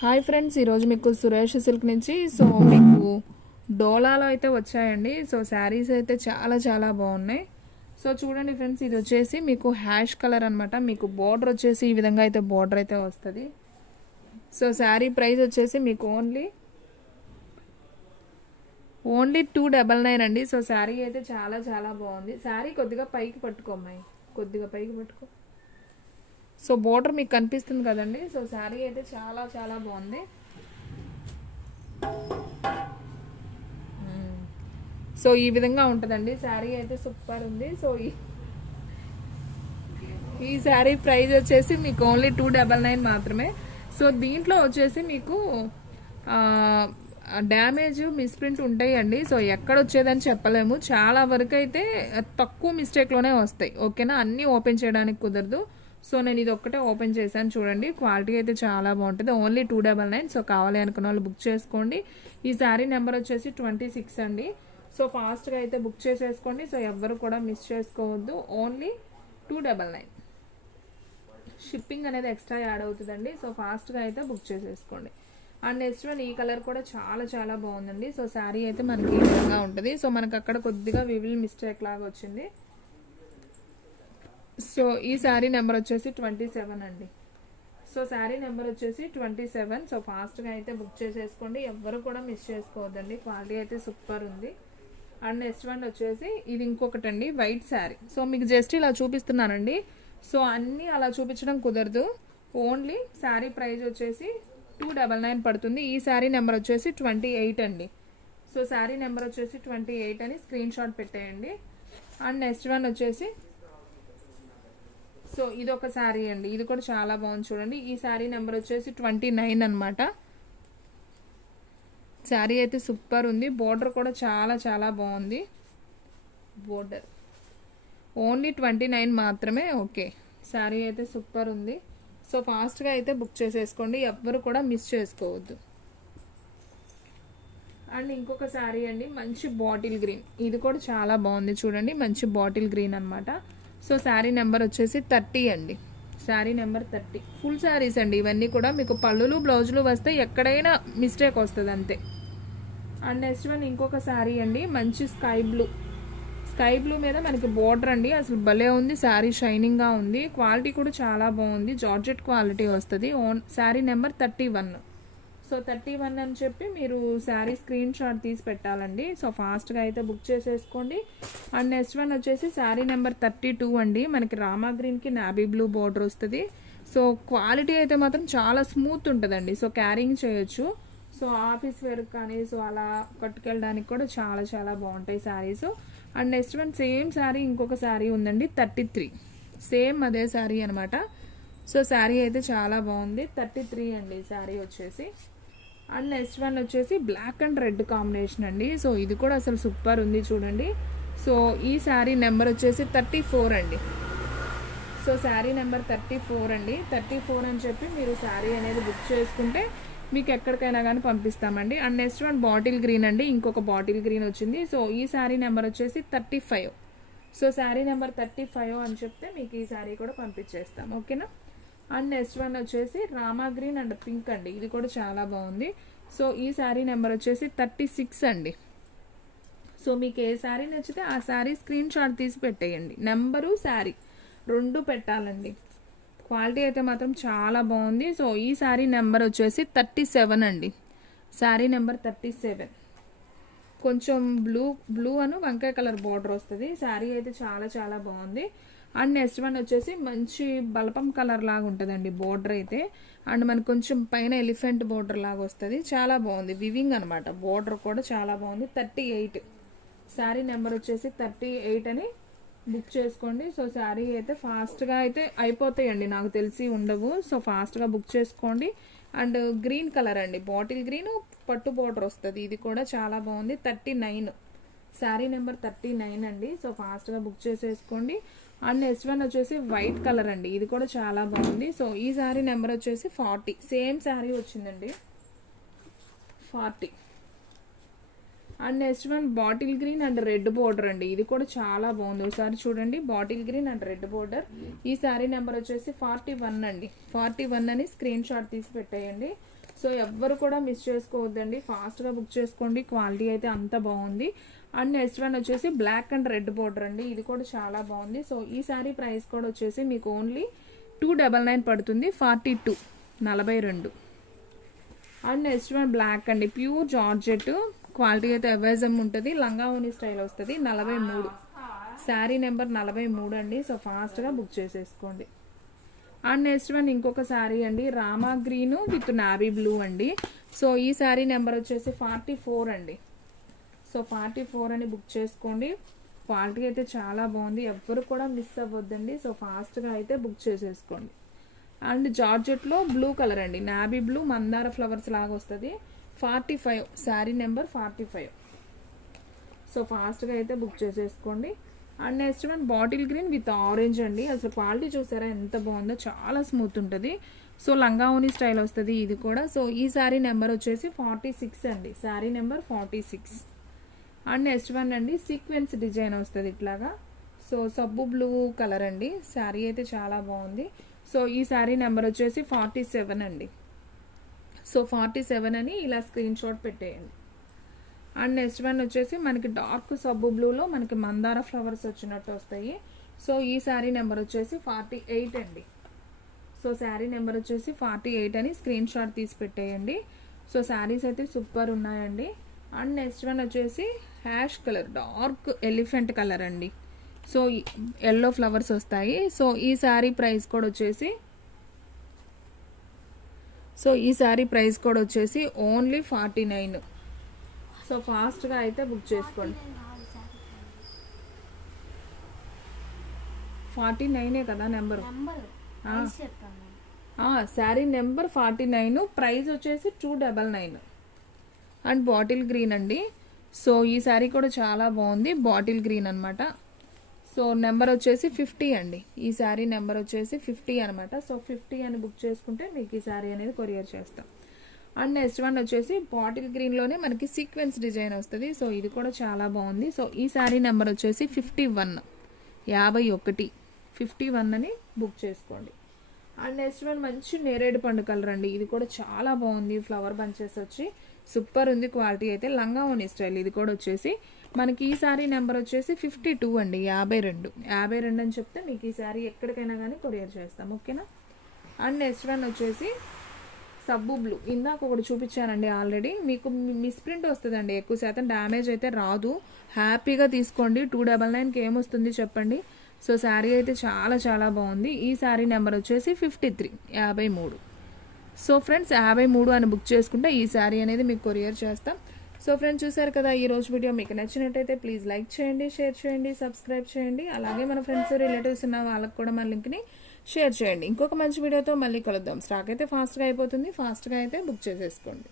Hi friends, ఈరోజు మీకు Suresh silk నుంచి మీకు డోలాలో అయితే వచ్చాయండి. శారీస్ అయితే చాలా చాలా బాగున్నాయి. చూడండి ఫ్రెండ్స్, ఇది వచ్చేసి మీకు హ్యాష్ కలర్ అనమాట. మీకు బోర్డర్ వచ్చేసి ఈ విధంగా అయితే బోర్డర్ అయితే వస్తుంది. శారీ ప్రైస్ వచ్చేసి మీకు ఓన్లీ 299 అండి. శారీ అయితే చాలా చాలా బాగుంది. శారీ కొద్దిగా పైకి పట్టుకోమ్మాయి, కొద్దిగా పైకి పట్టుకో. బోర్డర్ మీకు కనిపిస్తుంది కదండి. శారీ అయితే చాలా చాలా బాగుంది. ఈ విధంగా ఉంటుందండి. శారీ అయితే సూపర్ ఉంది. ఈ శారీ ప్రైస్ వచ్చేసి మీకు ఓన్లీ 299 మాత్రమే. దీంట్లో వచ్చేసి మీకు డ్యామేజ్ మిస్ప్రింట్ ఉంటాయండి. ఎక్కడ వచ్చేదని చెప్పలేము. చాలా వరకు అయితే తక్కువ మిస్టేక్లోనే వస్తాయి. ఓకేనా, అన్నీ ఓపెన్ చేయడానికి కుదరదు. నేను ఇది ఒక్కటే ఓపెన్ చేశాను. చూడండి, క్వాలిటీ అయితే చాలా బాగుంటుంది. ఓన్లీ 299. కావాలి అనుకున్న వాళ్ళు బుక్ చేసుకోండి. ఈ శారీ నెంబర్ వచ్చేసి 26 అండి. ఫాస్ట్గా అయితే బుక్ చేసేసుకోండి. ఎవ్వరు కూడా మిస్ చేసుకోవద్దు. ఓన్లీ 299. షిప్పింగ్ అనేది ఎక్స్ట్రా యాడ్ అవుతుందండి. ఫాస్ట్గా అయితే బుక్ చేసేసుకోండి. అండ్ నెక్స్ట్ వన్, ఈ కలర్ కూడా చాలా చాలా బాగుందండి. శారీ అయితే మనకి ఈ విధంగా ఉంటుంది. మనకు అక్కడ కొద్దిగా వివిల్ మిస్టేక్ లాగా వచ్చింది. ఈ శారీ నెంబర్ వచ్చేసి 27 అండి. శారీ నెంబర్ వచ్చేసి 27. ఫాస్ట్గా అయితే బుక్ చేసేసుకోండి. ఎవ్వరు కూడా మిస్ చేసుకోవద్దండి. క్వాలిటీ అయితే సూపర్ ఉంది. అండ్ నెక్స్ట్ వన్ వచ్చేసి ఇది ఇంకొకటి అండి, వైట్ శారీ. మీకు జస్ట్ ఇలా చూపిస్తున్నానండి. అన్నీ అలా చూపించడం కుదరదు. ఓన్లీ శారీ ప్రైస్ వచ్చేసి 299 పడుతుంది. ఈ శారీ నెంబర్ వచ్చేసి 28 అండి. శారీ నెంబర్ వచ్చేసి 28 అని స్క్రీన్ షాట్ పెట్టేయండి. అండ్ నెక్స్ట్ వన్ వచ్చేసి ఇది ఒక శారీ అండి. ఇది కూడా చాలా బాగుంది. చూడండి, ఈ శారీ నెంబర్ వచ్చేసి 29 అనమాట. శారీ అయితే సూపర్ ఉంది. బోర్డర్ కూడా చాలా చాలా బాగుంది. బోర్డర్ ఓన్లీ 29 మాత్రమే. ఓకే, శారీ అయితే సూపర్ ఉంది. ఫాస్ట్గా అయితే బుక్ చేసేసుకోండి. ఎవ్వరు కూడా మిస్ చేసుకోవద్దు. అండ్ ఇంకొక శారీ అండి, మంచి బాటిల్ గ్రీన్. ఇది కూడా చాలా బాగుంది. చూడండి, మంచి బాటిల్ గ్రీన్ అనమాట. శారీ నెంబర్ వచ్చేసి 30 అండి. శారీ నెంబర్ 30. ఫుల్ శారీస్ అండి ఇవన్నీ కూడా. మీకు పళ్ళులు బ్లౌజులు వస్తే ఎక్కడైనా మిస్టేక్ వస్తుంది అంతే. అండ్ నెక్స్ట్ వన్ ఇంకొక శారీ అండి, మంచి స్కై బ్లూ. స్కై బ్లూ మీద మనకి బోర్డర్ అండి. అసలు భలే ఉంది. శారీ షైనింగ్గా ఉంది. క్వాలిటీ కూడా చాలా బాగుంది. జార్జెట్ క్వాలిటీ వస్తుంది. శారీ నెంబర్ 31. 31 అని చెప్పి మీరు శారీ స్క్రీన్ షాట్ తీసి పెట్టాలండి. ఫాస్ట్గా అయితే బుక్ చేసేసుకోండి. అండ్ నెక్స్ట్ వన్ వచ్చేసి శారీ నెంబర్ 32 అండి. మనకి రామా గ్రీన్కి నాబీ బ్లూ బోర్డర్ వస్తుంది. క్వాలిటీ అయితే మాత్రం చాలా స్మూత్ ఉంటుందండి. క్యారింగ్ చేయొచ్చు. ఆఫీస్ వేర్ కానీ అలా కట్టుకెళ్ళడానికి కూడా చాలా చాలా బాగుంటాయి saris. And next one same sari ఇంకొక శారీ ఉందండి, 33. సేమ్ అదే శారీ అనమాట. శారీ అయితే చాలా బాగుంది. 33 అండి శారీ వచ్చేసి. అండ్ నెక్స్ట్ వన్ వచ్చేసి బ్లాక్ అండ్ రెడ్ కాంబినేషన్ అండి. ఇది కూడా అసలు సూపర్ ఉంది. చూడండి, ఈ శారీ నెంబర్ వచ్చేసి 34 అండి. శారీ నెంబర్ 34 అండి. 34 అని చెప్పి మీరు శారీ అనేది బుక్ చేసుకుంటే మీకు ఎక్కడికైనా కానీ పంపిస్తామండి. And next one bottle green అండి. ఇంకొక బాటిల్ గ్రీన్ వచ్చింది. ఈ శారీ నెంబర్ వచ్చేసి 35. శారీ నెంబర్ 35 అని చెప్తే మీకు ఈ శారీ కూడా పంపించేస్తాం. ఓకేనా. అండ్ నెక్స్ట్ వన్ వచ్చేసి రామా గ్రీన్ అండ్ పింక్ అండి. ఇది కూడా చాలా బాగుంది. ఈ శారీ నెంబర్ వచ్చేసి 36 అండి. మీకు ఏ శారీ నచ్చితే ఆ శారీ స్క్రీన్ షాట్ తీసి పెట్టేయండి. నెంబరు శారీ రెండు పెట్టాలండి. క్వాలిటీ అయితే మాత్రం చాలా బాగుంది. ఈ శారీ నెంబర్ వచ్చేసి 37 అండి. శారీ నెంబర్ 37. కొంచెం బ్లూ అను వంకాయ కలర్ బార్డర్ వస్తుంది. శారీ అయితే చాలా చాలా బాగుంది. అండ్ నెక్స్ట్ వన్ వచ్చేసి మంచి బలపం కలర్ లాగా ఉంటుందండి బోర్డర్ అయితే. అండ్ మనకు కొంచెం పైన ఎలిఫెంట్ బోర్డర్ లాగా వస్తుంది. చాలా బాగుంది. వివింగ్ అనమాట. బోర్డర్ కూడా చాలా బాగుంది. 38. శారీ నెంబర్ వచ్చేసి 38 అని బుక్ చేసుకోండి. శారీ అయితే ఫాస్ట్గా అయితే అయిపోతాయండి, నాకు తెలిసి ఉండవు. ఫాస్ట్గా బుక్ చేసుకోండి. అండ్ గ్రీన్ కలర్ అండి, బాటిల్ గ్రీన్ పట్టు బోర్డర్ వస్తుంది. ఇది కూడా చాలా బాగుంది. 39. శారీ నెంబర్ 39 అండి. ఫాస్ట్గా బుక్ చేసేసుకోండి. అండ్ నెక్స్ట్ వన్ వచ్చేసి వైట్ కలర్ అండి. ఇది కూడా చాలా బాగుంది. ఈ శారీ నెంబర్ వచ్చేసి 40. సేమ్ శారీ వచ్చిందండి, 40. And next one bottle green and red border అండి. ఇది కూడా చాలా బాగుంది. ఒకసారి చూడండి, bottle green and red border. ఈ శారీ నెంబర్ వచ్చేసి 41 అండి. 41 అని స్క్రీన్ షాట్ తీసి పెట్టేయండి. సో ఎవ్వరు కూడా మిస్ చేసుకోవద్దండి, ఫాస్ట్గా బుక్ చేసుకోండి. క్వాలిటీ అయితే అంత బాగుంది. అండ్ నెక్స్ట్ వన్ వచ్చేసి బ్లాక్ అండ్ రెడ్ బోర్డర్ అండి, ఇది కూడా చాలా బాగుంది. సో ఈ సారీ ప్రైస్ కూడా వచ్చేసి మీకు ఓన్లీ 299 పడుతుంది, 42 42. అండ్ నెక్స్ట్ వన్ బ్లాక్ అండి, ప్యూర్ జార్జెట్, క్వాలిటీ అయితే అవైజమ్ ఉంటుంది, లంగా ఓని స్టైల్ వస్తుంది, 43 శారీ నెంబర్ 43 అండి. సో ఫాస్ట్గా బుక్ చేసేసుకోండి. అండ్ నెక్స్ట్ వన్ ఇంకొక శారీ అండి, Rama green with navy blue అండి. సో ఈ శారీ నెంబర్ వచ్చేసి 44 అండి. సో 44 అని బుక్ చేసుకోండి. క్వాలిటీ అయితే చాలా బాగుంది, ఎవ్వరు కూడా మిస్ అవ్వద్దండి. సో ఫాస్ట్గా అయితే బుక్ చేసేసుకోండి. అండ్ జార్జెట్లో బ్లూ కలర్ అండి, నావీ బ్లూ మందార ఫ్లవర్స్ లాగా వస్తుంది, 45 శారీ నెంబర్ 45. సో ఫాస్ట్గా అయితే బుక్ చేసేసుకోండి. And next one bottle green with orange అండి, అసలు క్వాలిటీ చూసారా ఎంత బాగుందో, చాలా స్మూత్ ఉంటుంది. సో లంగా ఓని స్టైల్ వస్తుంది ఇది కూడా. సో ఈ శారీ నెంబర్ వచ్చేసి 46 అండి, sari number 46. And next one అండి సీక్వెన్స్ డిజైన్ వస్తుంది ఇట్లాగా. సో సబ్బు బ్లూ కలర్ అండి, శారీ అయితే చాలా బాగుంది. సో ఈ శారీ నెంబర్ వచ్చేసి 47 అండి. సో 47 అని ఇలా స్క్రీన్ షాట్ పెట్టేయండి. అండ్ నెక్స్ట్ వన్ వచ్చేసి మనకి డార్క్ సబ్బు బ్లూలో మనకి మందార ఫ్లవర్స్ వచ్చినట్టు వస్తాయి. సో ఈ శారీ నెంబర్ వచ్చేసి 48 అండి. సో శారీ నెంబర్ వచ్చేసి 48 అని స్క్రీన్ షాట్ తీసి పెట్టేయండి. సో శారీస్ అయితే సూపర్ ఉన్నాయండి. అండ్ నెక్స్ట్ వన్ వచ్చేసి ash colour, dark elephant colour అండి. సో ఎల్లో ఫ్లవర్స్ వస్తాయి. సో ఈ శారీ ప్రైస్ కూడా వచ్చేసి ఓన్లీ 49. సో ఫాస్ట్గా అయితే బుక్ చేసుకోండి. 49 కదా నెంబర్, శారీ నెంబర్ 49, ప్రైస్ వచ్చేసి 299. అండ్ బాటిల్ గ్రీన్ అండి. సో ఈ శారీ కూడా చాలా బాగుంది, బాటిల్ గ్రీన్ అనమాట. సో నెంబర్ వచ్చేసి 50 అండి, ఈ శారీ నెంబర్ వచ్చేసి 50 అనమాట. సో 50 అని బుక్ చేసుకుంటే మీకు ఈ శారీ అనేది కొరియర్ చేస్తాం. అండ్ నెక్స్ట్ వన్ వచ్చేసి బాటిల్ గ్రీన్లోనే మనకి సీక్వెన్స్ డిజైన్ వస్తుంది. సో ఇది కూడా చాలా బాగుంది. సో ఈ శారీ నెంబర్ వచ్చేసి 51 51 అని బుక్ చేసుకోండి. అండ్ నెక్స్ట్ వన్ మంచి నేరేడు పండు కలర్ అండి, ఇది కూడా చాలా బాగుంది, ఫ్లవర్ బంచెస్ వచ్చి సూపర్ ఉంది, క్వాలిటీ అయితే లంగా ఓని స్టైల్. ఇది కూడా వచ్చేసి మనకి ఈ శారీ నెంబర్ వచ్చేసి 52 అండి, 52 అని చెప్తే మీకు ఈ శారీ ఎక్కడికైనా కానీ కొరియర్ చేస్తాం, ఓకేనా. అండ్ నెక్స్ట్ వన్ వచ్చేసి సబ్బు బ్లూ, ఇందాక ఒకటి చూపించానండి ఆల్రెడీ, మీకు మిస్ప్రింట్ వస్తుందండి, ఎక్కువ శాతం డ్యామేజ్ అయితే రాదు, హ్యాపీగా తీసుకోండి. 299కి ఏమొస్తుంది చెప్పండి. సో శారీ అయితే చాలా చాలా బాగుంది. ఈ శారీ నెంబర్ వచ్చేసి 53. సో ఫ్రెండ్స్ 53 అని బుక్ చేసుకుంటే ఈ శారీ అనేది మీకు కొరియర్ చేస్తాం. సో ఫ్రెండ్స్ చూసారు కదా ఈ రోజు వీడియో, మీకు నచ్చినట్టయితే ప్లీజ్ లైక్ చేయండి, షేర్ చేయండి, సబ్స్క్రైబ్ చేయండి. అలాగే మన ఫ్రెండ్స్ రిలేటివ్స్ ఉన్న వాళ్ళకి కూడా మన లింక్ని షేర్ చేయండి. ఇంకొక మంచి వీడియోతో మళ్ళీ కలుద్దాం. స్టాక్ అయితే ఫాస్ట్గా అయిపోతుంది, ఫాస్ట్గా అయితే బుక్ చేసేసుకోండి.